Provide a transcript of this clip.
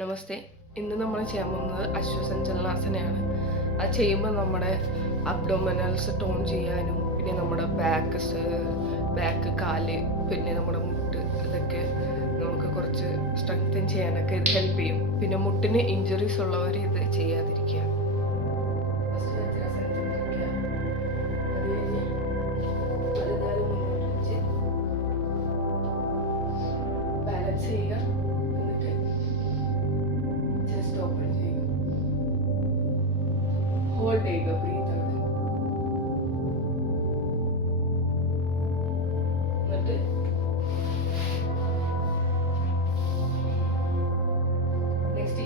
നമസ്തേ. ഇന്ന് നമ്മൾ ചെയ്യാൻ പോകുന്നത് അശ്വസഞ്ചലനാസനയാണ്. അത് ചെയ്യുമ്പോൾ നമ്മുടെ അബ്ഡോമിനൽസ് ടോൺ ചെയ്യാനും പിന്നെ നമ്മുടെ ബാക്ക് കാല് പിന്നെ നമ്മുടെ മുട്ട് ഇതൊക്കെ നമുക്ക് കുറച്ച് സ്ട്രെങ്തൻ ചെയ്യാനൊക്കെ ഇത് ഹെൽപ്പ് ചെയ്യും. പിന്നെ മുട്ടിന് ഇഞ്ചുറീസ് ഉള്ളവർ ഇത് ചെയ്യാതിരിക്കുക. ബാലൻസ് ചെയ്യുക. ഓപ്പൺ ചെയ്യുക, ഹോൾഡ് ചെയ്യുക, ബ്രീത്ത് ഔട്ട്. എന്നിട്ട് നെക്സ്റ്റ്